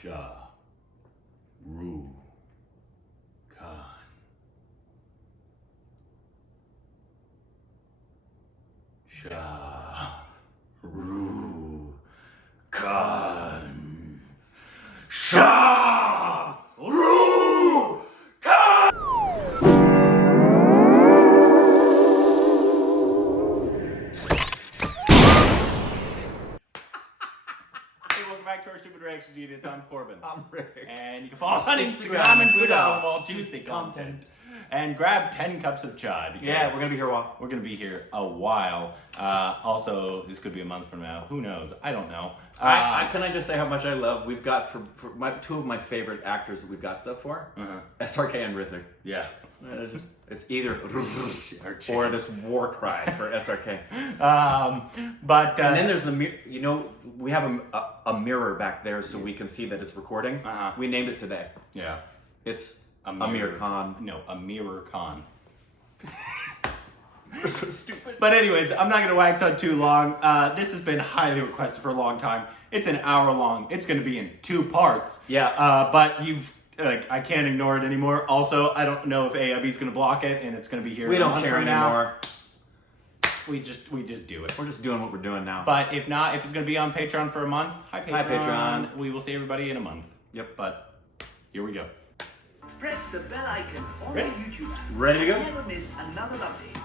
SHAH RUKH. SHAH RUKH. SHAH RUKH. Hey, welcome back to our Stupid Reactions Units. I'm Corbin. I'm Rick. And you can follow us on Instagram and Twitter for all juicy content. And grab 10 cups of chai. Yeah, we're gonna be here a while. We're gonna be here a while. Also, this could be a month from now. Who knows? I don't know. Can I just say how much I love? We've got for two of my favorite actors that we've got stuff for. SRK and Rithik. Yeah. It's either or this war cry for SRK. But and then there's the we have a mirror back there so we can see that it's recording. We named it today. Yeah. It's Amir Khan. No, Amir Khan. We're so stupid. But anyways, I'm not going to wax on too long. This has been highly requested for a long time. It's an hour long. It's going to be in 2 parts. Yeah. But I can't ignore it anymore. Also, I don't know if AIB is going to block it, and it's going to be here. We don't care anymore. We just do it. We're just doing what we're doing now. But if not, if it's going to be on Patreon for a month, hi Patreon. We will see everybody in a month. Yep. But here we go. Press the bell icon on the YouTube app. Ready to go? Never miss another update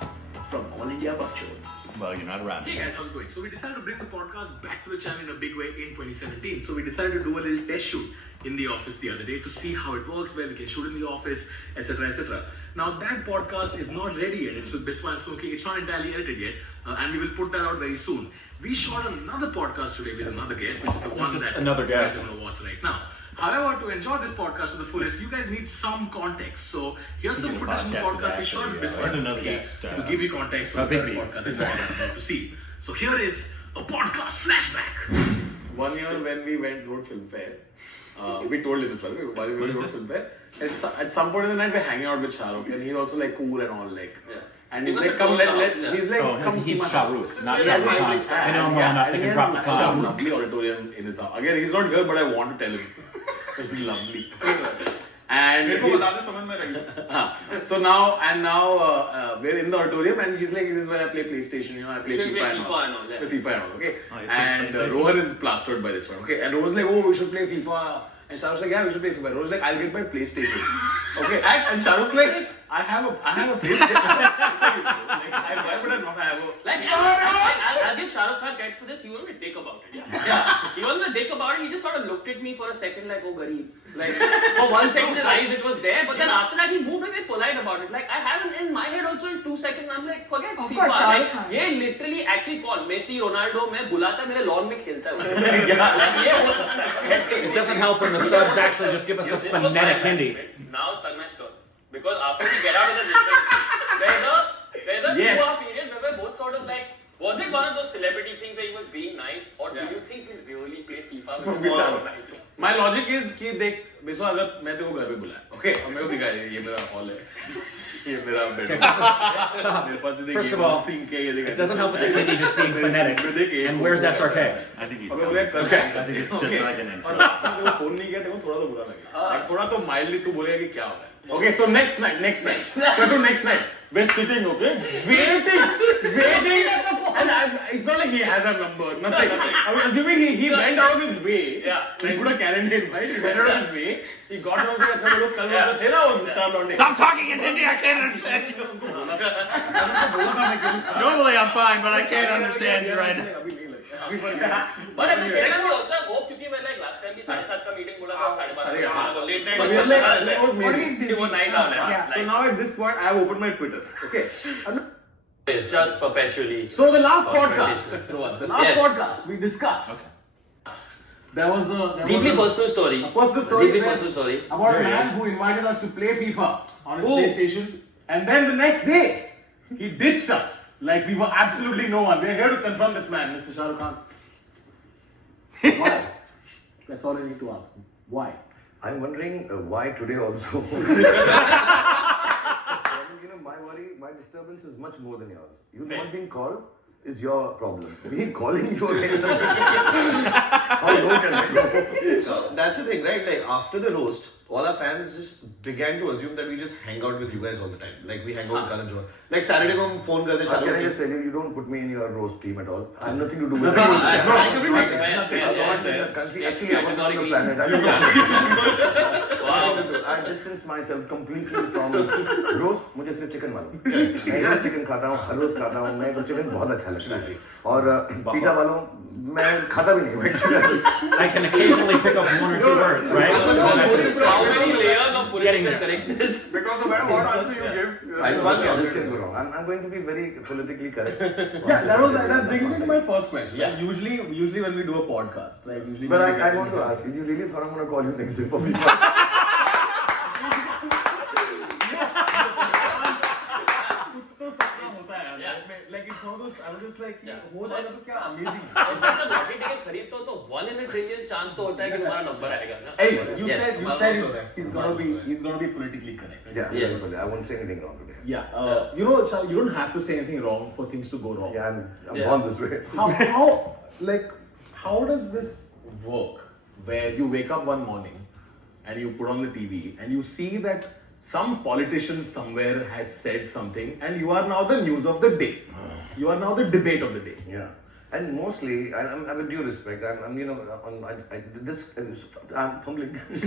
from All India Bakchod. Well, you're not around. Hey guys, how's it going? So we decided to bring the podcast back to the channel in a big way in 2017. So we decided to do a little test shoot in the office the other day to see how it works, where we can shoot in the office, etc, etc. Now that podcast is not ready yet. It's with Biswa and Soki. It's not entirely edited yet, and we will put that out very soon. We shot another podcast today with another guest, which is the one that another guest you guys are going to watch right now. However, to enjoy this podcast to the fullest, you guys need some context. So here's some footage from the podcast we shot with Biswa and Soki to give you context for the podcast that you want to see. So here is a podcast flashback. 1 year when we wrote film fair, we told you this by the way. While we wrote film fair, at some point in the night we're hanging out with SHAH RUKH and he's also like cool and all like. Yeah. And he's like, come, he's like, come see my SHAH house. RUKH, not SHAH RUKH. I know him well enough they can drop the SHAH car. lovely auditorium in his house. Again, he's not here, but I want to tell him. It's lovely. And so now we're in the auditorium and he's like, this is where I play PlayStation, I play FIFA and all, okay? And Rohan is plastered by this one, okay? And Rohan's like, oh, we should play FIFA. And SHAH RUKH's like, yeah, we should play FIFA. Rohan's like, I'll get my PlayStation. Okay? And SHAH RUKH's like, I have a PlayStation. Why would I not have a... I'll give SHAH RUKH Khan credit for this. He wasn't a dick about it. Yeah. He wasn't a dick about it. He just sort of looked at me for a second like, oh, Garib. Like, for 1 second his eyes, it was there. But then after that, he moved a bit polite about it. Like, I have in my head also in 2 seconds, I'm like, forget FIFA. Like, he literally actually called Messi, Ronaldo, मैं बुलाता मेरे lawn में खेलता है. It doesn't help when the subs actually just give us the phonetic Hindi. Now it's Tanmai's turn. Because after we get out of the district, there's a 2-hour period where we're both sort of like, was it one of those celebrity things where he was being nice, or do you think he'll really play FIFA? My logic is कि देख बिस्वा अगर मैं तेरे को घर पे बुलाया, okay, और मैं को दिखाया ये मेरा हॉल है, ये मेरा बेडरूम है, मेरे पास ये First of all, it doesn't help with the Hindi just being phonetic. And where's SRK? I think he's okay. I think it's just like an intro. तेरे को फोन नहीं किया तेरे को थोड़ा तो बुरा लगेगा, थोड़ा तो mildly तू बोलेगा कि क्या हो रहा है. Okay, so next night. Go to next night. We're sitting, okay, waiting, and it's not like he has a number, nothing. I was assuming he went out of his way. Yeah. He put a calendar invite. He went out of his way. He got on the अच्छा लोग कल वाला थे ना वो चार लौंडे. Stop talking in Hindi, I can't understand you. Normally I'm fine, but I can't understand you right now. But at the same time, we also hope क्योंकि मैं like last time भी 7:30 का meeting बोला था 12:30 late night. But we're like, It was night down. so now at this point, I have opened my Twitter. Okay. It's just perpetually. So the last podcast, we discussed. There was a Deeply personal story. Deeply personal story. About a man who invited us to play FIFA on his PlayStation, and then the next day he ditched us like we were absolutely no one. We're here to confront this man, Mr. Shah Rukh Khan. Why? That's all I need to ask. Why? I'm wondering why today also. My worry, my disturbance is much more than yours. You not being called is your problem. Me calling you again. How low can I go? So that's the thing, right? Like after the roast, all our fans just began to assume that we just hang out with you guys all the time. Like we hang out with Karan Johar. Like Saturday ko hum phone karte chalo. Can I just tell you, you don't put me in your roast team at all. I have nothing to do with it. Actually, I was not on the planet. I distance myself completely from roast. मुझे सिर्फ chicken मालूम. मैं रोज chicken खाता हूँ, हर रोज खाता हूँ. मैं को चिकन बहुत अच्छा लगता है. और पीटा वालों मैं खाता भी नहीं हूँ. I can occasionally pick up one or two words, right? How many layers of political correctness? Because no matter what answer you give, I just can go wrong. I'm going to be very politically correct. Yeah, that brings me to my first question. Yeah. Usually when we do a podcast, like usually. But I want to ask you really thought I'm going to call you next day for FIFA? Like it's one of those. I was just like, हो जाएगा तो क्या amazing. ऐसा जब lottery ticket खरीदते हो तो 1 in a trillion chance तो होता है कि तुम्हारा नंबर आएगा ना. Hey, you said he's gonna be politically correct. Right? Yeah, Yes. I won't say anything wrong today. Yeah. You know, Shah, you don't have to say anything wrong for things to go wrong. Yeah, I'm born this way. How does this work? Where you wake up one morning and you put on the TV and you see that some politician somewhere has said something and you are now the news of the day. You are now the debate of the day. Yeah. And mostly, I'm with due respect, I'm you know, I'm fumbling. I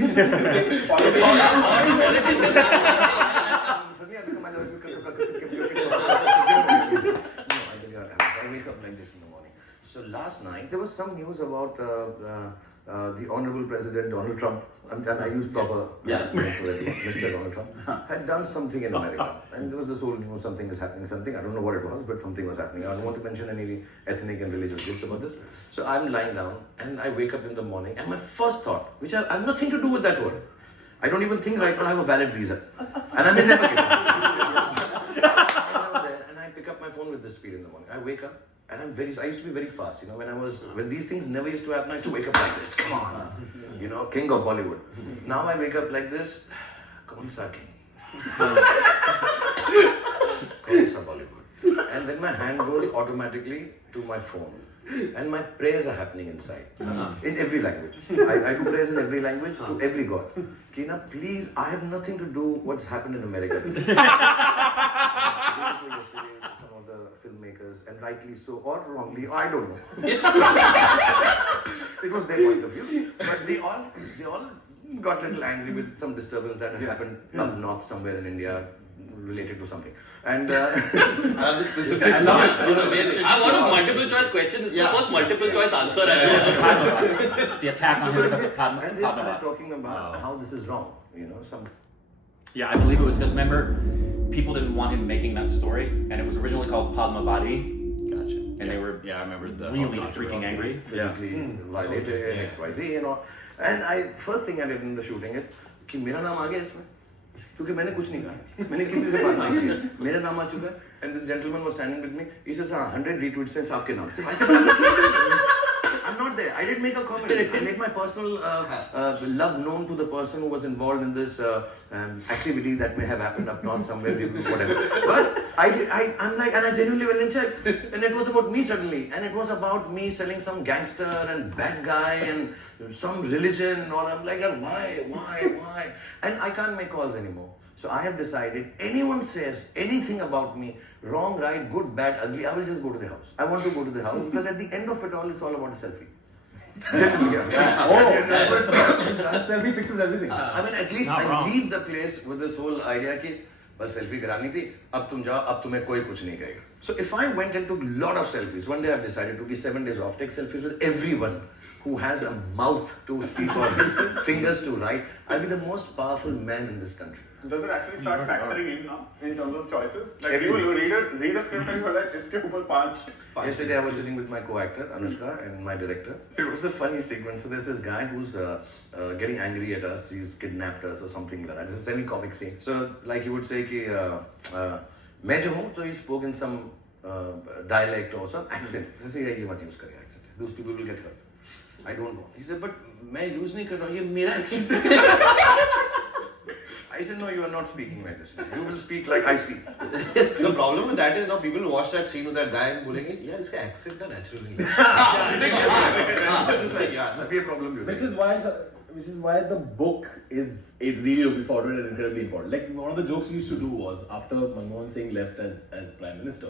wake up like this in the morning. So last night, there was some news about the Honorable President Donald Trump, and I use proper name for everyone, Mr. Donald Trump, had done something in America. And there was this whole news, something is happening, I don't know what it was, but something was happening. I don't want to mention any ethnic and religious groups about this. So I'm lying down, and I wake up in the morning, and my first thought, which I have nothing to do with that word, I don't even think right now I have a valid visa. And I may never get one. And I pick up my phone with this speed in the morning. I wake up. And I used to be very fast, you know, when these things never used to happen, I used to wake up like this, come on, you know, king of Bollywood. Now I wake up like this, kaun sa king? Kaun sa Bollywood? And then my hand goes automatically to my phone. And my prayers are happening inside, in every language. I do prayers in every language, to every god. Kina, please, I have nothing to do what's happened in America. Yesterday, some of the filmmakers, and rightly so or wrongly, I don't know. It was their point of view, but they all got a little angry with some disturbance that had happened up north somewhere in India related to something. And this specific. I want a multiple choice question. This is the first multiple choice answer ever. The attack on him because of Padma. And they started talking about how this is wrong. You know, some. Yeah, I believe it was because remember, people didn't want him making that story, and it was originally called Padmavati. Gotcha. And they were I remember the really freaking angry. Physically violated and XYZ and all. And first thing I did in the shooting is कि मेरा नाम आ गया इसमें क्योंकि मैंने कुछ नहीं कहा मैंने किसी से बात नहीं की मेरा नाम आ चुका है and this gentleman was standing with me he says 100 retweets हैं आपके नाम से I said I'm not there I didn't make a comment I made my personal love known to the person who was involved in this activity that may have happened up north somewhere whatever but I'm like and I genuinely went and checked and it was about me suddenly and it was about me selling some gangster and bad guy and some religion and all I'm like why and I can't make calls anymore so I have decided anyone says anything about me wrong, right, good, bad, ugly, I will just go to the house. I want to go to the house because at the end of it all, it's all about a selfie. That's what it's about. A selfie fixes everything. I mean, at least I leave the place with this whole idea कि बस selfie करानी थी, अब तुम जाओ, अब तुम्हें कोई कुछ नहीं कहेगा. So if I went and took a lot of selfies, one day I've decided to be 7 days off, take selfies with everyone who has a mouth to speak or fingers to write, I'll be the most powerful man in this country. Does it actually start factoring in now in terms of choices? Like you will read a script and you're like, इसके ऊपर 5. Yesterday I was sitting with my co-actor Anushka and my director. It was a funny sequence. So there's this guy who's getting angry at us. He's kidnapped us or something like that. It's a semi-comic scene. So like he would say कि मैं जो हूँ तो he spoke in some dialect or some accent. I say ये मत use करिए accent. Those people will get hurt. I don't know. He said but मैं use नहीं कर रहा हूँ ये मेरा accent. I said, no, you are not speaking like this. You will speak like I speak. The problem with that is now people watch that scene with that guy and बोलेंगे यार इसका accent का natural नहीं लग It's like yeah, That'd be a problem. Which is why the book is really looking forward and incredibly important. Like one of the jokes we used to do was after Manmohan Singh left as Prime Minister,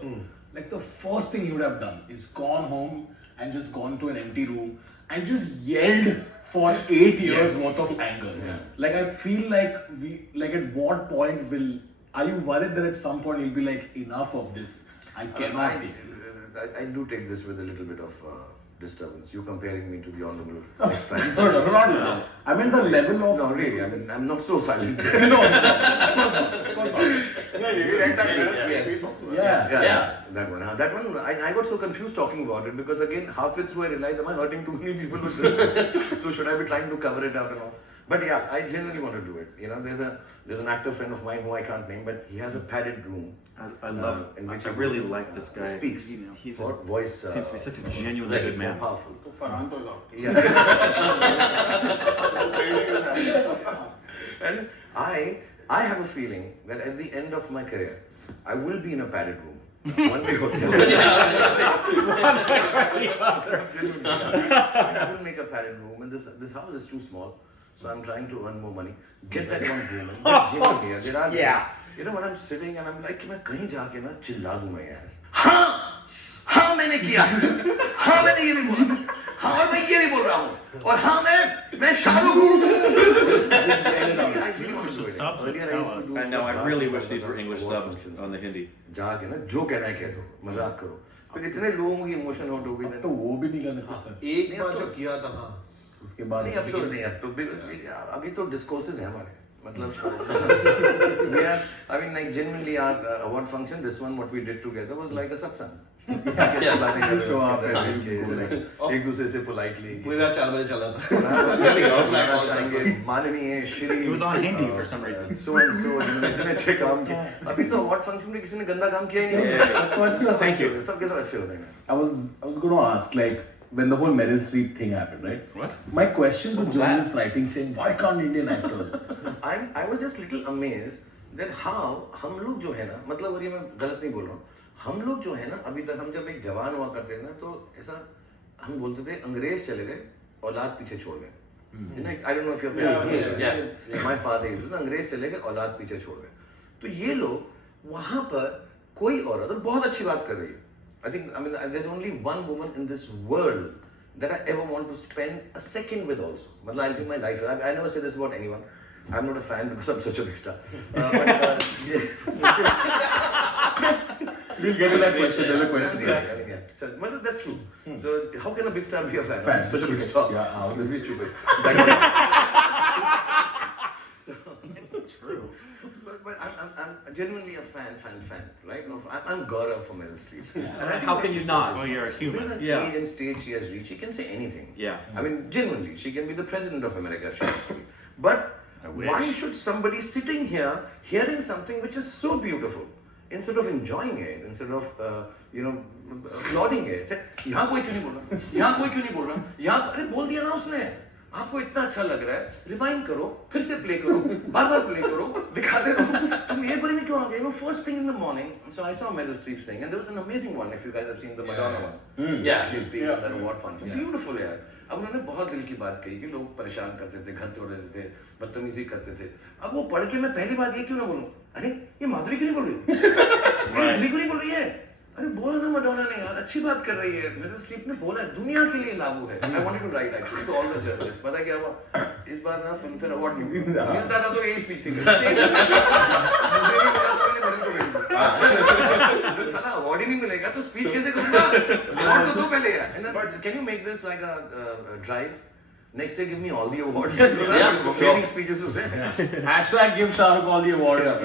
like the first thing he would have done is gone home and just gone to an empty room and just yelled for 8 years worth of anger. Yeah. Like I feel like at what point are you worried that at some point you'll be like, enough of this, I cannot take this. I do take this with a little bit of disturbance. You comparing me to the Honorable Prime No. I mean the level of... No, really, I mean, I'm not so silent. Yeah. That one. I got so confused talking about it because again, halfway through I realized, am I hurting too many people with this? So should I be trying to cover it up and all? But yeah, I genuinely want to do it. You know, there's an actor friend of mine who I can't name, but he has a padded room. I love. in which I he really like this guy. Speaks. He's For voice. seems to be such a genuinely good man. Powerful. Farhan to is out. Yeah. And I have a feeling that at the end of my career, I will be in a padded room. One day or the other. I will make a padded room, and this house is too small, so I'm trying to earn more money. Get that one room and get Jimmy here. There are days, you know, when I'm sitting and I'm like, मैं कहीं जाके ना चिल्ला दूँ मैं यार. हाँ मैंने किया. हाँ मैंने ये भी बोला. हाँ और मैं ये भी बोल रहा हूँ. और हाँ मैं शाहरुख हूँ. And now I really wish these were English subs on the Hindi. जाके ना जो कहना है कह दो, मजाक करो. फिर इतने लोगों की इमोशन आउट हो गई ना. तो वो भी नहीं कर सकते सर. एक बार जब किया था हाँ उसके बाद नहीं अब तो अभी तो डिस्कोर्सेस हैं हमारे. मतलब we are, I mean like genuinely our award function, this one what we did together was like a satsang. show up एक दूसरे से politely. पूरा 4 बजे चला था. माननीय Shri. It was on Hindi for some reason. So and so इतने अच्छे काम किए. अभी तो award function में किसी ने गंदा काम किया ही नहीं. Thank you. सबके सब अच्छे होते हैं. I was going to ask, like, when the whole Meryl Streep thing happened, right? What? My question to journalists writing saying, why can't Indian actors? I was just little amazed that how हम लोग जो है ना, मतलब और ये मैं गलत नहीं बोल रहा हूँ, हम लोग जो है ना अभी तक हम जब एक जवान हुआ करते थे ना तो ऐसा हम बोलते थे अंग्रेज चले गए औलाद पीछे छोड़ गए. You know, I don't know if your parents my father used to अंग्रेज चले गए औलाद पीछे छोड़ गए. तो ये लोग वहाँ पर कोई औरत और बहुत अच्छी बात कर रही है. I mean, there's only one woman in this world that I ever want to spend a second with also. But I'll give my life. I never say this about anyone. I'm not a fan because I'm such a big star. We'll get to that question. There's a question. Yeah. So, but that's true. So how can a big star be a fan? Fan. Such a big star. Yeah, I was It'd be stupid. True. But I'm genuinely a fan, right? No, I'm Gaurav from Meryl Streep. And how can you not? Well, you're a There's human. an Yeah. age and stage she has reached. She can say anything. Yeah. I mean, genuinely, she can be the president of America. She wants to be. But why should somebody sitting here hearing something which is so beautiful, instead of enjoying it, instead of applauding it, say, यहाँ कोई क्यों नहीं बोल रहा? यहाँ कोई क्यों नहीं बोल रहा? यहाँ अरे बोल दिया ना उसने. आपको इतना अच्छा लग रहा है, रिवाइंड करो, फिर से प्ले करो, बार-बार प्ले करो, दिखाते रहो. तुम ये बड़ी में क्यों आ गए? First thing in the morning, so I saw Meryl Streep thing, and there was an amazing one. If you guys have seen the Madonna one, she speaks at that award function. Beautiful यार. अब उन्होंने बहुत दिल की बात कही कि लोग परेशान करते थे, घर तोड़ देते थे, बदतमीजी करते थे. अब वो पढ़ के मैं पहली बात ये क्यों ना बोलूं? अरे ये माधुरी क्यों नहीं बोल रही? ये क्यों नहीं बोल रही है? अरे बोला ना मडोना ने यार अच्छी बात कर रही है. मेरे स्ट्रीप ने बोला है दुनिया के लिए लागू है. I wanted to write actually to all the journalists. पता क्या हुआ? इस बार ना फिल्म फेयर अवार्ड मिलता था तो यही स्पीच थी. साला अवार्ड ही नहीं मिलेगा तो स्पीच कैसे करूँगा? अवार्ड तो पहले यार. But can you make this like a drive? Next day, give me all the awards. Amazing speeches to say. Hashtag give Shah Rukh all the awards.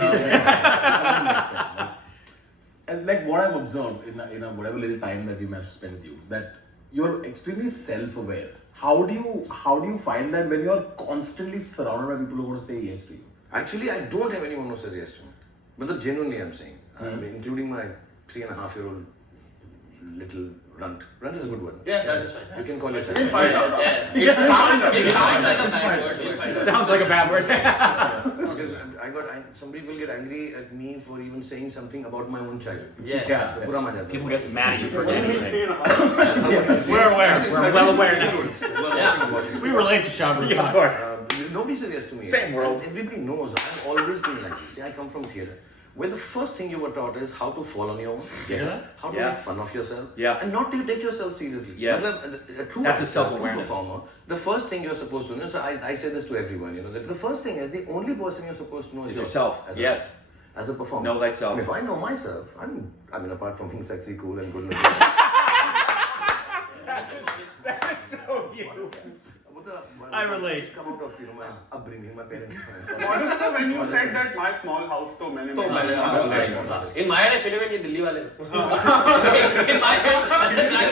And like what I've observed in a whatever little time that we managed to spend with you, that you're extremely self-aware. How do you find that when you're constantly surrounded by people who are going to say yes to you? Actually, I don't have anyone who says yes to me. But genuinely, I'm saying, including my 3.5-year-old little runt. Runt is a good word. Yeah, that's fine. You can call it. It sounds like a bad word. It sounds like a bad word. Because somebody will get angry at me for even saying something about my own child. Yeah. तो बुरा मान जाता है. People get mad at you for anything. We're aware. We're well aware now. We relate to Shah Rukh. Yeah, of course. Nobody says yes to me. Same world. And everybody knows I've always been like this. See, I come from theatre, where the first thing you were taught is how to fall on your own. Hear that? How to Yeah. make fun of yourself. Yeah. And not to take yourself seriously. Yes. A true That's a actor, self-awareness. true performer, the first thing you're supposed to know, so I say this to everyone, that the first thing is the only person you're supposed to know is Yourself. Yes. As a performer. Know thyself. And if I know myself, I mean, apart from being sexy, cool, and good looking. I relate. Come out of my upbringing, my parents. What is the when you said that my small house to many? In my head, I should have been in Delhi wale. In my head, I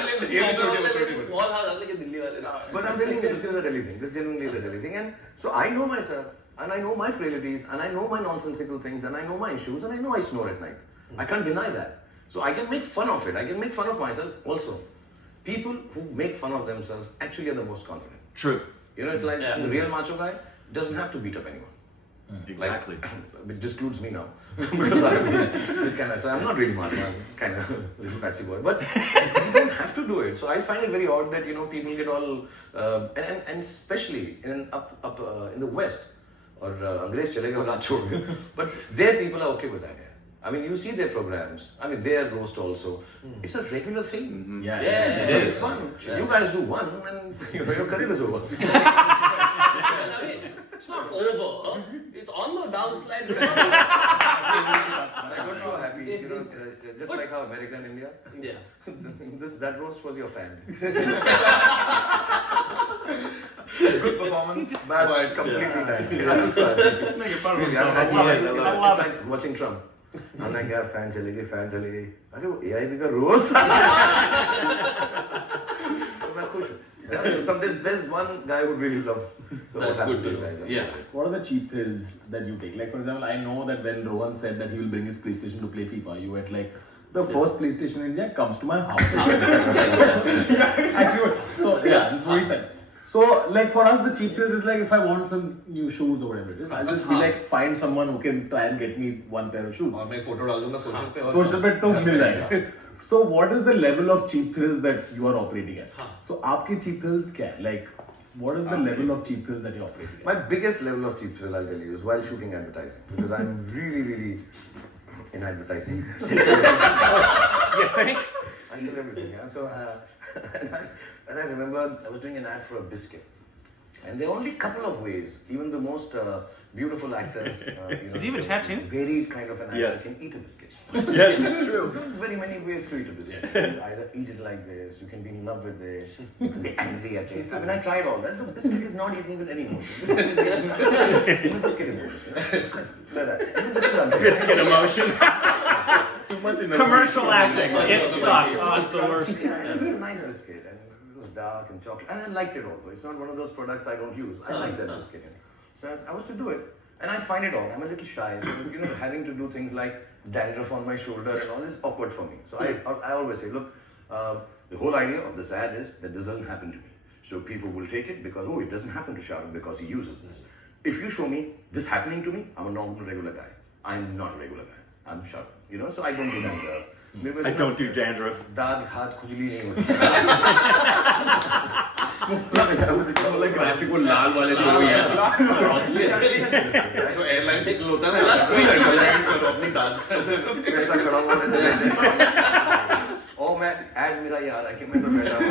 lived in a small house. I was like Delhi wale. But I'm telling you, this is a Delhi thing. This genuinely is a Delhi thing. And so I know myself, and I know my frailties, and I know my nonsensical things, and I know my issues, and I know I snore at night. I can't deny that. So I can make fun of it. I can make fun of myself also. People who make fun of themselves actually are the most confident. True. It's like the real macho guy doesn't have to beat up anyone. Exactly. It discludes me now. It's kind of, so I'm not really macho, I'm kind of a little patsy boy. But you don't have to do it. So I find it very odd that, people get all, and especially in the West, or Angrez chalega wala chhod gaye. But their people are okay with that. I mean, you see their programs. I mean, their roast also. It's a regular thing. Yeah, It's fun. You guys do one, and your career is over. It's not over. It's on the downslide. I got so happy, just like how America and India. Yeah. That roast was your fan. Good performance, but Completely bad. He's making fun of himself. I love It's it. like watching Trump. I'm like, yeah, fan chale gayi. अरे वो AIB का roast. मैं खुश हूँ. There's one guy who really loves. That's good to know. Yeah. What are the cheap thrills that you take? Like, for example, I know that when Rohan said that he will bring his PlayStation to play FIFA, you were like, the first PlayStation in India comes to my house. Actually, so yeah, this is what he said. So, like for us, the cheap thrills is like if I want some new shoes or whatever it is, I'll just be like, find someone who can try and get me one pair of shoes. और मैं photo डाल दूंगा social पे. Social पे तो मिल जाएगा. So, what is the level of cheap thrills that you are operating at? So, आपके cheap thrills क्या है? Like, what is the level of cheap thrills that you're operating at? My biggest level of cheap thrill, I'll tell you, is while shooting advertising. Because I'm really in advertising. You think? I sell everything. Yeah? So, and I remember I was doing an ad for a biscuit. And there are only a couple of ways, even the most beautiful actors, Is he even tattooed? varied kind of an actor Yes. can eat a biscuit. Yes, it's true. There are very many ways to eat a biscuit. You can either eat it like this, you can be in love with it, you can be angry at it. I mean, I tried all that. The biscuit is not eaten with any emotion. Even biscuit emotion. Like that. Even this is unfair. Biscuit emotion. Too much in Commercial acting. It sucks. Oh, it's the worst. Yeah, it was a nice biscuit. And it was dark and chocolate. And I liked it also. It's not one of those products I don't use. I like that biscuit. So I was to do it. And I find it odd. I'm a little shy. So, having to do things like dandruff on my shoulder and all is awkward for me. So I always say, look, the whole idea of this ad is that this doesn't happen to me. So people will take it because, it doesn't happen to Shah Rukh because he uses this. If you show me this happening to me, I'm a normal, regular guy. I'm not a regular guy. I'm Shah Rukh. So I don't do dandruff. I don't do dandruff. दाग हाथ खुजली नहीं होती. like graphic वो लाल वाले जो भी है. जो एयरलाइन से होता है ना अपनी दाद ऐसा खड़ा हुआ वैसे बैठे. और मैं ऐड मेरा यार है कि मैं तो बैठा हूँ.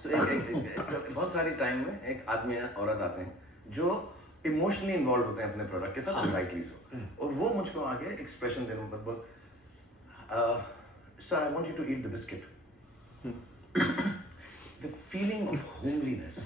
So बहुत सारी टाइम में एक आदमी या औरत आते हैं जो इमोशनली इन्वॉल्व होते हैं अपने प्रोडक्ट के साथ राइटली सो. और वो मुझको आगे एक्सप्रेशन देने पर बोल, sir, I want you to eat the biscuit. The feeling of homeliness.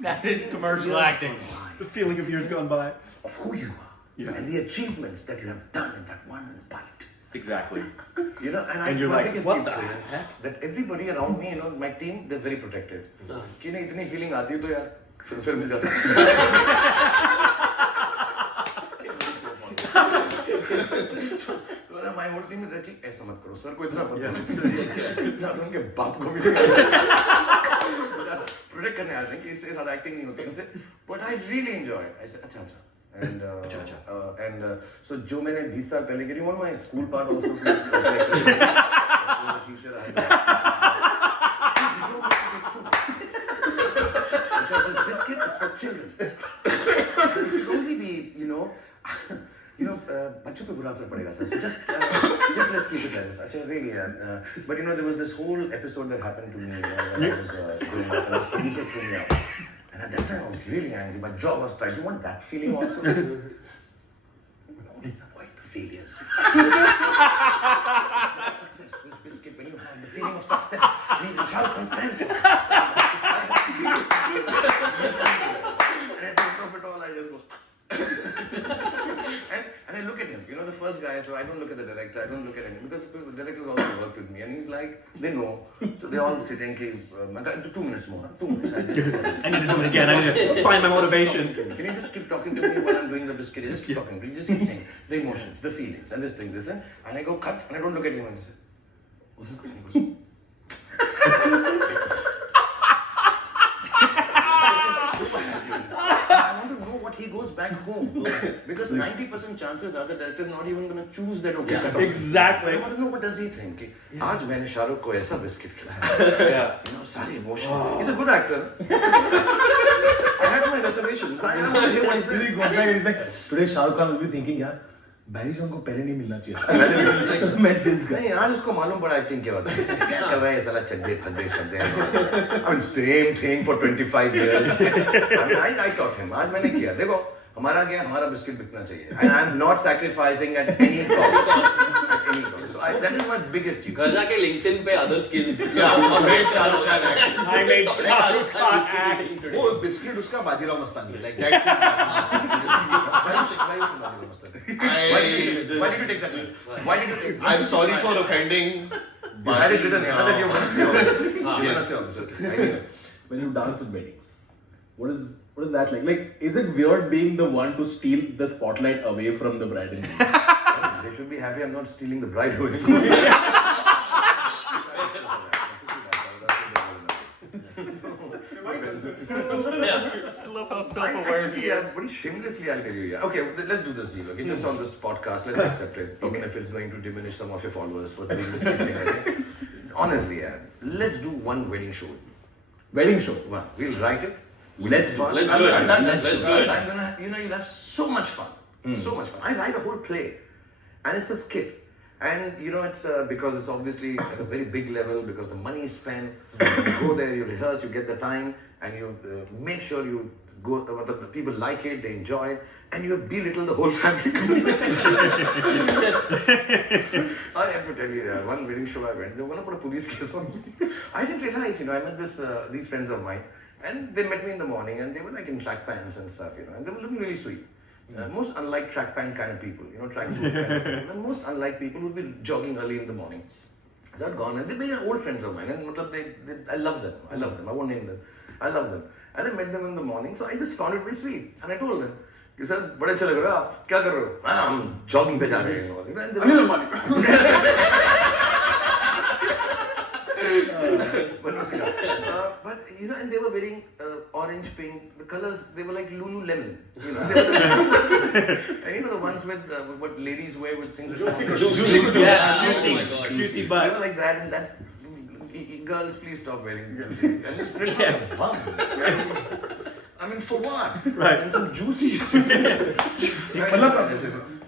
That is commercial acting. The feeling of years gone by. Of who you are. Yeah. And the achievements that you have done in that one bite. Exactly. And you're my like, biggest what gift the is that everybody around me, my team, they're very protective. कि नहीं इतनी feeling आती है तो यार फिर मिल जाता है. My my whole thing is that ऐसा मत करो सर को इतना मत करो उनके बाप को भी प्रोटेक्ट करने आते हैं कि इससे ज़्यादा एक्टिंग नहीं होती इनसे but I really enjoy it. I said अच्छा and so जो मैंने 20 साल पहले करी, one my school part also was like as a teacher I because this biscuit is for children. It should only be, बच्चों पे बुरा असर पड़ेगा sir. So just let's keep it like this. Actually, really, but there was this whole episode that happened to me when I was growing up, and this producer threw me out. And at that time, I was really angry. My jaw was tight. Do you want that feeling also? Let's avoid the failures. Success, this biscuit, when you have the feeling of success, you shall stand for success. And at the end of it all, I just go. and I look at him, the first guy, so I don't look at the director, I don't look at him, because the directors also worked with me, and he's like, they know, so they're all sitting, 2 minutes more, 2 minutes, I need to do it again, I need to find my motivation. Can you just keep talking to me while I'm doing the biscuit? Just keep talking, please, just keep saying the emotions, the feelings, and this thing, and I go cut, and I don't look at him and say, I want to know what he goes back home, because 90% chances are the director's not even going to choose that. Okay, exactly. I want to know what does he think. आज मैंने शाहरुख को ऐसा biscuit खिलाया. सारी emotion. He's a good actor. I had my reservations. I am he goes back and he's like, today Shah Rukh Khan will be thinking, यार Barry John को पहले नहीं मिलना चाहिए. नहीं आज उसको मालूम पड़ा एक्टिंग क्या होता है. क्या कर रहा है साला चड्डे फड्डे शब्दे. I mean same thing for 25 years. I taught him. आज मैंने किया. देखो हमारा क्या हमारा बिस्किट बिकना चाहिए. And I'm not sacrificing at any cost. At any cost. So that is my biggest issue. घर जाके LinkedIn पे other skills. Yeah, made Shah Rukh Khan act. I made Shah Rukh Khan act. वो biscuit उसका Bajirao Mastani like that's Why did you take that? Why did you take that? I'm sorry for offending. I did written here. That you Yes. When you dance at weddings, what is that like? Like, is it weird being the one to steal the spotlight away from the bride and groom? They should be happy I'm not stealing the bride. I love how self-aware he is. Pretty shamelessly, I'll tell you. Yeah. Okay, let's do this deal. Okay, just on this podcast, let's accept it. Even if it's going to diminish some of your followers for doing this thing. Okay? Honestly, yeah, let's do one wedding show. Wedding show. One. We'll write it. Let's do it. Let's do it. I'm gonna, you'll have so much fun. So much fun. I write a whole play, and it's a skit. And it's because it's obviously at a very big level because the money is spent. You go there, you rehearse, you get the time, and you make sure you go. The people like it, they enjoy it, and you belittle the whole family. I have to tell you that one wedding show I went, they were gonna put a police case on me. I didn't realize, I met these friends of mine, and they met me in the morning, and they were like in track pants and stuff, and they were looking really sweet. Most unlike track pant kind of people, tracksuit kind of people, and most unlike people would be jogging early in the morning. So I'd gone, and they were old friends of mine, and I love them. I won't name them. I love them. And I met them in the morning, so I just found it very sweet. And I told them, you said, बड़े अच्छे लग रहे हो आप, क्या कर रहे हो? हम jogging पे जा रहे हैं. But and they were wearing orange, pink. The colors, they were like Lululemon. And the ones with what ladies wear with things. Juicy. Yeah. Juicy. Oh my God. Juicy butt. They were like that, and that. Girls, please stop wearing. Yes. I mean, for what? Right. And some juicy.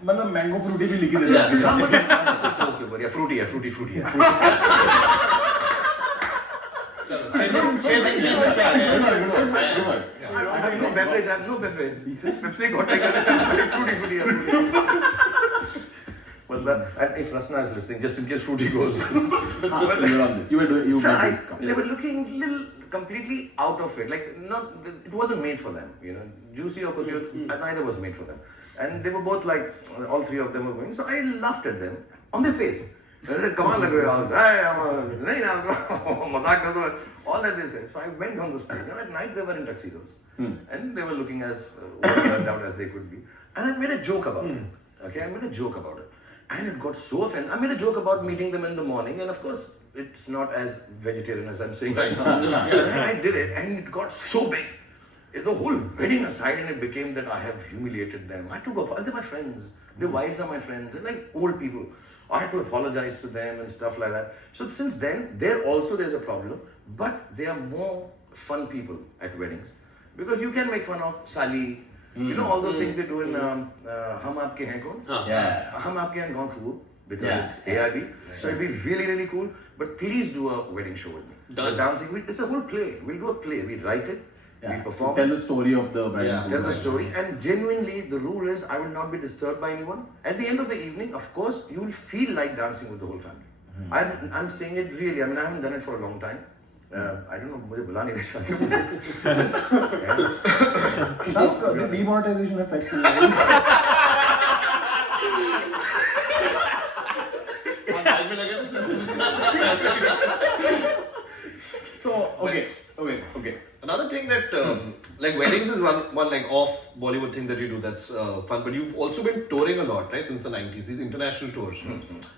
मतलब mango Frooti भी लिखी देते हैं. Yeah, fruity. I have no beverage. Since Pepsi got taken, fruity. Was that? And if Rasna is listening, just in case Fruity goes. So you're on this. You made this. They were looking little completely out of it. Like it wasn't made for them. Juicy or Kutir, neither was made for them. And they were both like, all three of them were going. So I laughed at them on their face. They said, "Come on, all that they said." So I went down the street. At night they were in tuxedos, and they were looking as well turned out as they could be. And I made a joke about it. Okay, I made a joke about it. And it got so offensive. I made a joke about meeting them in the morning, and of course, it's not as vegetarian as I'm saying right now. And I did it, and it got so big. The whole wedding aside, and it became that I have humiliated them. I took up, they're my friends. Their wives are my friends, and like old people. I had to apologize to them and stuff like that. So since then, there's a problem, but they are more fun people at weddings. Because you can make fun of Sali, you know, all those things they do in Hum Aapke Hain Kaun? Yeah. Hum Aapke Hain Kaun Cool, because it's AIB. So it'd be really, really cool. But please do a wedding show with me. The dancing, it's a whole play. We'll do a play. We write it, we perform. Tell the story of the bride. Tell the story. And genuinely, the rule is I will not be disturbed by anyone. At the end of the evening, of course, you will feel like dancing with the whole family. I'm saying it really. I mean, I haven't done it for a long time. I don't know, मुझे बुला नहीं रहे शादी में. Shahrukh, the demonetization effect. So, okay. Another thing that, like weddings is one like off Bollywood thing that you do that's fun, but you've also been touring a lot, right, since the 90s, these international tours.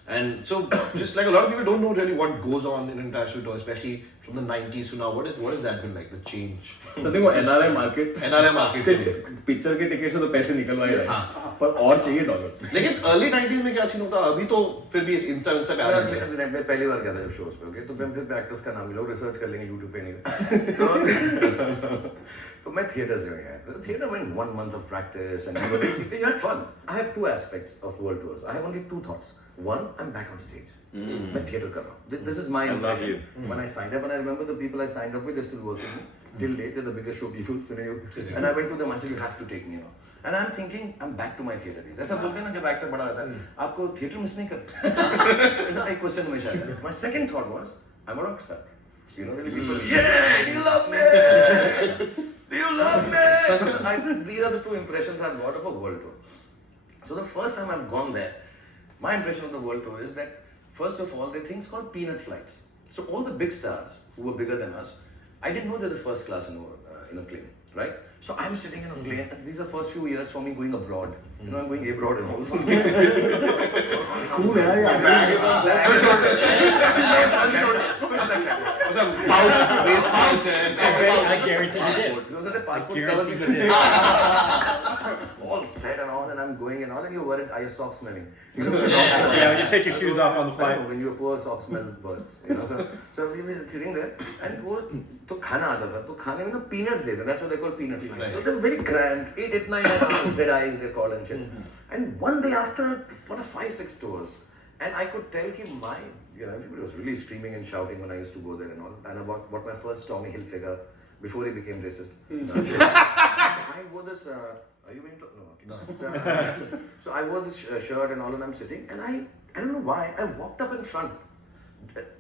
And so, just like a lot of people don't know really what goes on in international tours, especially from the 90s to now. What has that been like, the change? So देखो NRI market से picture के ticket से तो पैसे निकलवा ही रहे हैं, पर और चाहिए डॉलर्स. लेकिन अर्ली 90s में क्या सीन होता, अभी तो फिर भी इंस्टा पे आ रहे हैं. मैं पहली बार गया था जब शोज पे, ओके, तो फिर एक्टर्स का नाम मिला, रिसर्च कर लेंगे यूट्यूब पे नहीं. तो मैं थिएटर्स में गया. Theater went 1 month of practice and basically you had fun. I have two aspects of world tours. I have only two thoughts. One, I'm back on stage. मैं थिएटर कर रहा हूँ. This is my impression. When I signed up, and I remember the people I signed up with, they're still working with me. Till date, they're the biggest show people. And I went to them, I said, you have to take me, you know. And I'm thinking, I'm back to my theater days. ऐसा बोलते हैं ना जब actor बड़ा होता है, आपको theatre miss नहीं करते. ऐसा एक क्वेश्चन हमेशा आता है. My second thought was, I'm a rock star. You know, there are people, yeah, do you love me? Do you love me? These are the two impressions I've got of a world tour. So the first time I've gone there, my impression of the world tour is that, first of all, there are things called peanut flights. So all the big stars who were bigger than us, I didn't know there's a first class in a plane, right? So I'm sitting in a plane, and these are the first few years for me going abroad. You know, I'm going abroad and all. Cool, I guarantee you did. Those are the passport all set and all, and I'm going and all, and you're worried, are your socks smelling? You know, when you take your shoes off on the flight. When your poor socks smell worse, you know. So we were sitting there, and वो तो खाना आता था, तो खाने में ना peanuts देते, that's what they call peanut flights. So they're very cramped, 8 at 9 hours, red eyes they're called and shit. And one day after, what a 5-6 tours, and I could tell कि everybody was really screaming and shouting when I used to go there and all, and I bought my first Tommy Hilfiger before he became racist. So I wore this. Are you being told? No. So I wore this shirt and all, and I'm sitting, and I don't know why, I walked up in front.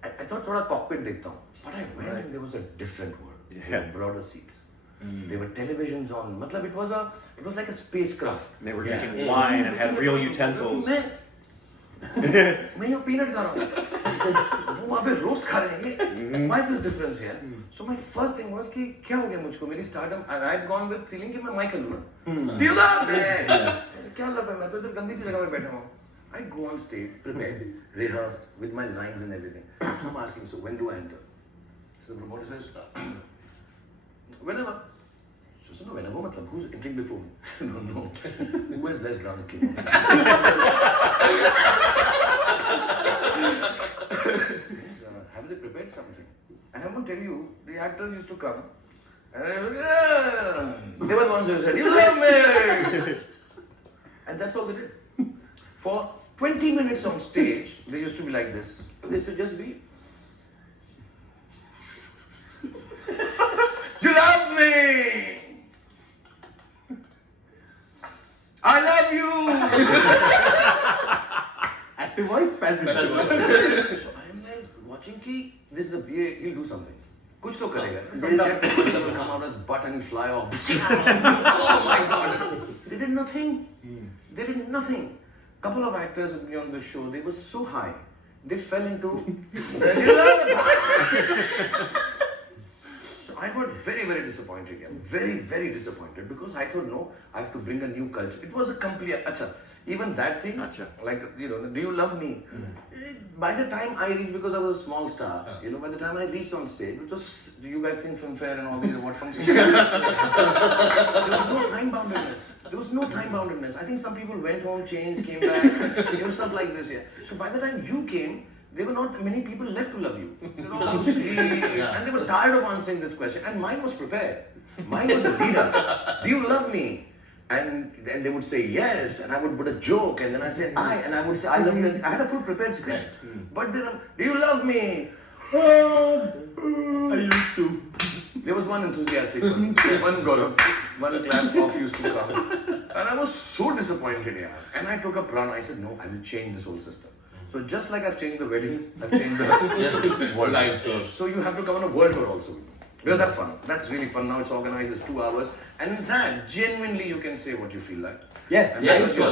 I thought थोड़ा cockpit देखता हूँ, but I went and there was a different world. There were broader seats. There were televisions on. मतलब it was like a spacecraft. They were drinking wine and had real utensils. मैं यहाँ peanut खा रहा हूँ, वो वहाँ पे roast खा रहे हैं. Why this difference here? So my first thing was कि क्या हो गया मुझको, मेरी stardom. I had gone with feeling कि मैं Michael हूँ ना. Do you love me? क्या love है, मैं तो इधर गंदी सी जगह पे बैठा हूँ. I go on stage, prepared, rehearsed with my lines and everything. So I'm asking, so when do I enter? So the promoter says, whenever. So no, whenever, matlab, who's entering before me? No. Who is less drunk? Have they prepared something? And I'm going to tell you, the actors used to come, and they were the ones who said, you love me! And that's all they did. For 20 minutes on stage, they used to be like this. They used to just be, you love me! I love you! Active voice, passive voice. So I am like watching कि this is he'll do something. कुछ तो करेगा. Some jet will come out as butt and fly off. Oh my god! They did nothing. They did nothing. Couple of actors with me on the show, they were so high, they fell into. So I got very, very disappointed. Very, very disappointed because I thought, no, I have to bring a new culture. It was a complete. even that thing, like, you know, do you love me? By the time I reached, because I was a small star, you know, by the time I reached on stage, which was, do you guys think Filmfare and all these award functions? There was no time boundedness. There was no time boundedness. I think some people went home, changed, came back, you know, stuff like this, yeah. So by the time you came, there were not many people left to love you. You know, and they were tired of answering this question. And mine was prepared. Mine was a leader. Do you love me? And then they would say yes, and I would put a joke, and then I said and I would say I love you. I had a full prepared script. But then, do you love me? I used to. There was one enthusiastic person, one clap off used to come. And I was so disappointed, yeah. And I took a run. I said, no, I will change this whole system. So just like I've changed the weddings, I've changed the world life tours. So you have to come on a world tour also. Because that's fun. That's really fun. Now it's organized, it's 2 hours. And in that, genuinely you can say what you feel like. Yes, and yes, you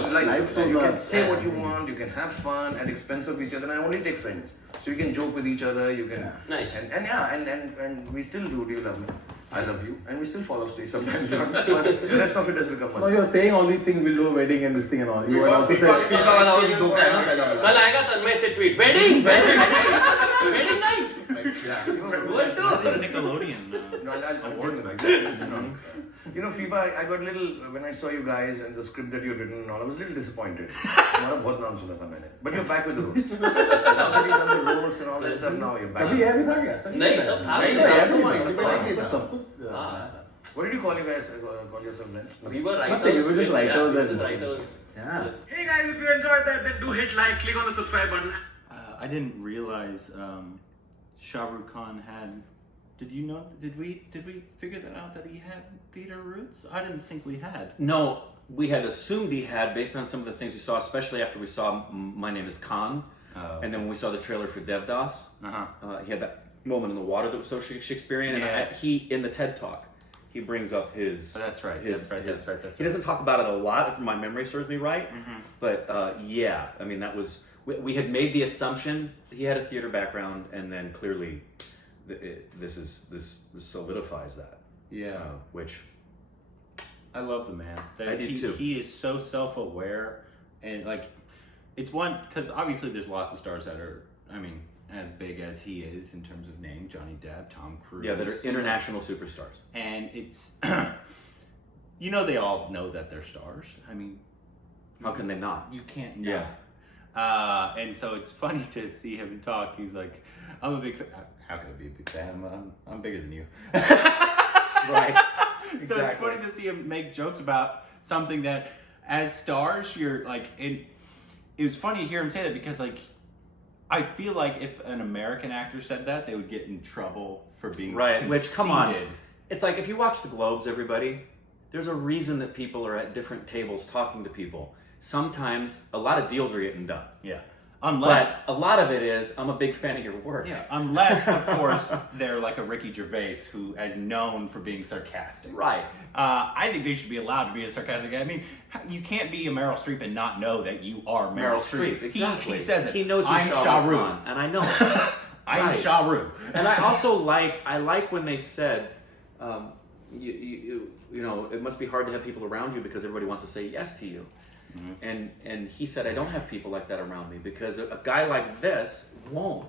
can say what you want, you can have fun at expense of each other. And I only take friends. So you can joke with each other, you can... Nice. And we still do you love me? I love you. And we still fall off stage sometimes. But the rest of it has become fun. No, you're saying all these things, we'll do a wedding and this thing and all. You were also saying... कल आएगा तन्मय से tweet. Wedding night. World tour. Nickelodeon. No, I'll get to that. You know, FIFA, I got a little, when I saw you guys and the script that you had written and all, I was a little disappointed. But you're back with the roast. Now that you've done the roast and all that stuff, now you're back. What did you call you guys? Call yourself then? We were Nothing, we were just writers and writers. Yeah. Hey guys, if you enjoyed that, then do hit like, click on the subscribe button. I didn't realize Shah Rukh Khan had. Did you know? Did we figure that out that he had theater roots? I didn't think we had. No, we had assumed he had based on some of the things we saw, especially after we saw My Name Is Khan, and then when we saw the trailer for Devdas. He had that moment in the water that was so Shakespearean, and he in the TED Talk. He brings up his. That's right. That's right. He doesn't talk about it a lot, if my memory serves me right. But yeah, I mean that was we had made the assumption he had a theater background, and then clearly this solidifies that. Yeah, which I love the man. I do too. He is so self-aware, and like it's one because obviously there's lots of stars that are, I mean, as big as he is in terms of name, Johnny Depp, Tom Cruise. Yeah, that are international superstars. And it's, you know, they all know that they're stars. I mean, how can they not? You can't know. Yeah. And so it's funny to see him talk. He's like, I'm a big fan. How can I be a big fan? I'm bigger than you. Right. Exactly. So it's funny to see him make jokes about something that, as stars, you're like, it was funny to hear him say that because, like, I feel like if an American actor said that, they would get in trouble for being conceited. Which, come on. It's like if you watch the Globes, everybody, there's a reason that people are at different tables talking to people. Sometimes a lot of deals are getting done. Yeah. Unless but a lot of it is, I'm a big fan of your work. Yeah. Unless, of course, they're like a Ricky Gervais who is known for being sarcastic. Right. I think they should be allowed to be a sarcastic guy. I mean, you can't be a Meryl Streep and not know that you are Meryl Streep. Exactly. He says it. He knows I'm Shah Rukh, and I know it. I'm Shah Rukh. And I also like when they said, you know, it must be hard to have people around you because everybody wants to say yes to you. Mm-hmm. And he said, I don't have people like that around me because a guy like this won't.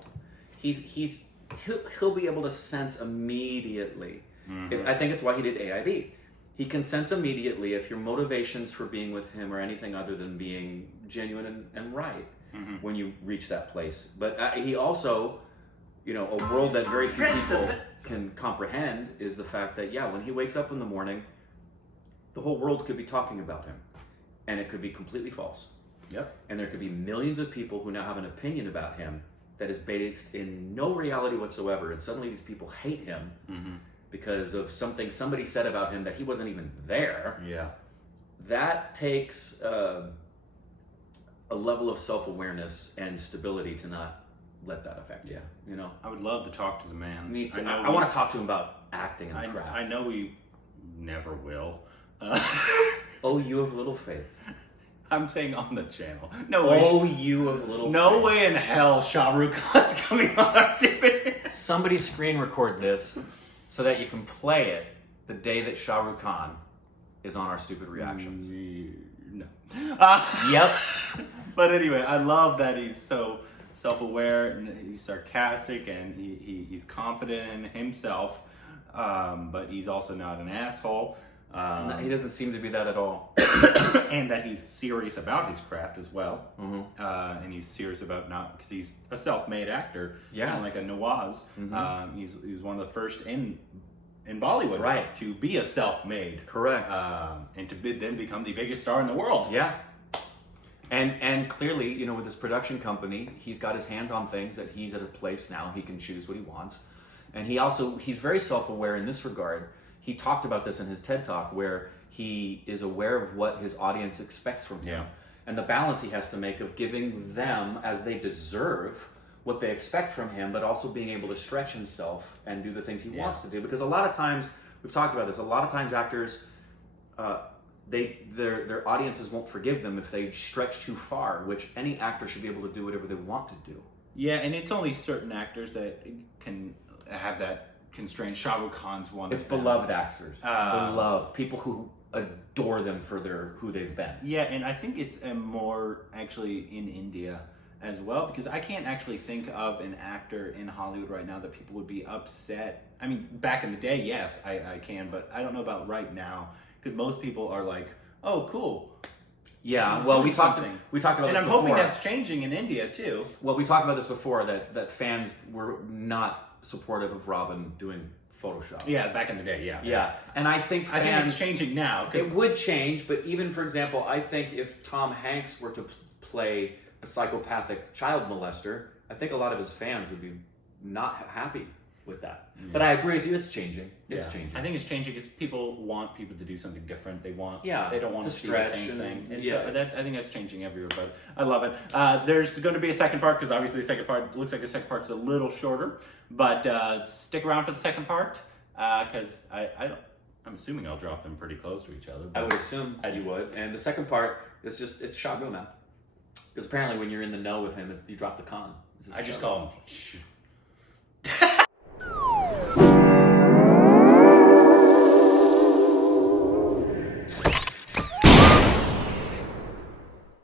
He'll be able to sense immediately. Mm-hmm. I think it's why he did AIB. He can sense immediately if your motivations for being with him are anything other than being genuine and right when you reach that place. But he also, you know, a world that very few people can comprehend is the fact that, yeah, when he wakes up in the morning, the whole world could be talking about him. And it could be completely false. Yep. And there could be millions of people who now have an opinion about him that is based in no reality whatsoever. And suddenly these people hate him because of something somebody said about him that he wasn't even there. Yeah. That takes a level of self-awareness and stability to not let that affect you. You know? I would love to talk to the man. Me too. I want to talk to him about acting and craft. I know we never will. Oh, you of little faith. I'm saying on the channel. You of little faith. No way in hell Shah Rukh Khan's coming on our stupid. Somebody screen record this so that you can play it the day that Shah Rukh Khan is on our stupid reactions. No. Yep. But anyway, I love that he's so self-aware and he's sarcastic and he's confident in himself, but he's also not an asshole. He doesn't seem to be that at all. And that he's serious about his craft as well. And he's serious about because he's a self-made actor, Yeah. kind of like a Nawaz. He was one of the first in Bollywood, Right. to be a self-made, Correct. and to then become the biggest star in the world. Yeah. And clearly, you know, with his production company, he's got his hands on things that he's at a place now he can choose what he wants. And he's very self-aware in this regard. He talked about this in his TED Talk, where he is aware of what his audience expects from him. Yeah. And the balance he has to make of giving them, as they deserve, what they expect from him, but also being able to stretch himself and do the things he wants to do. Because a lot of times, we've talked about this, a lot of times actors, their audiences won't forgive them if they stretch too far, which any actor should be able to do whatever they want to do. Yeah, and it's only certain actors that can have that constraint. Shah Rukh Khan's one. It's of them. beloved actors. Beloved. People who adore them for who they've been. Yeah, and I think it's more actually in India as well, because I can't actually think of an actor in Hollywood right now that people would be upset. I mean, back in the day, yes, I can, but I don't know about right now, because most people are like, oh, cool. Yeah, well, we talked about and this I'm before. hoping that's changing in India too. Well, we talked about this before, that fans were not supportive of Robin doing Photoshop. Yeah, back in the day, yeah. Yeah, and I think fans... I think it's changing now. 'Cause it would change, but even, for example, I think if Tom Hanks were to play a psychopathic child molester, I think a lot of his fans would be not happy with that. But I agree with you, it's changing. It's changing. I think it's changing because people want people to do something different. They want, Yeah, they don't want to to see the stretch same and- thing. And yeah. so I think that's changing everywhere, but I love it. There's going to be a second part because obviously the second part looks like the second part's a little shorter, but stick around for the second part because I'm assuming I'll drop them pretty close to each other. I would assume you would. And the second part is it's Shah Rukh now. Because apparently when you're in the know with him, you drop the con. I just call him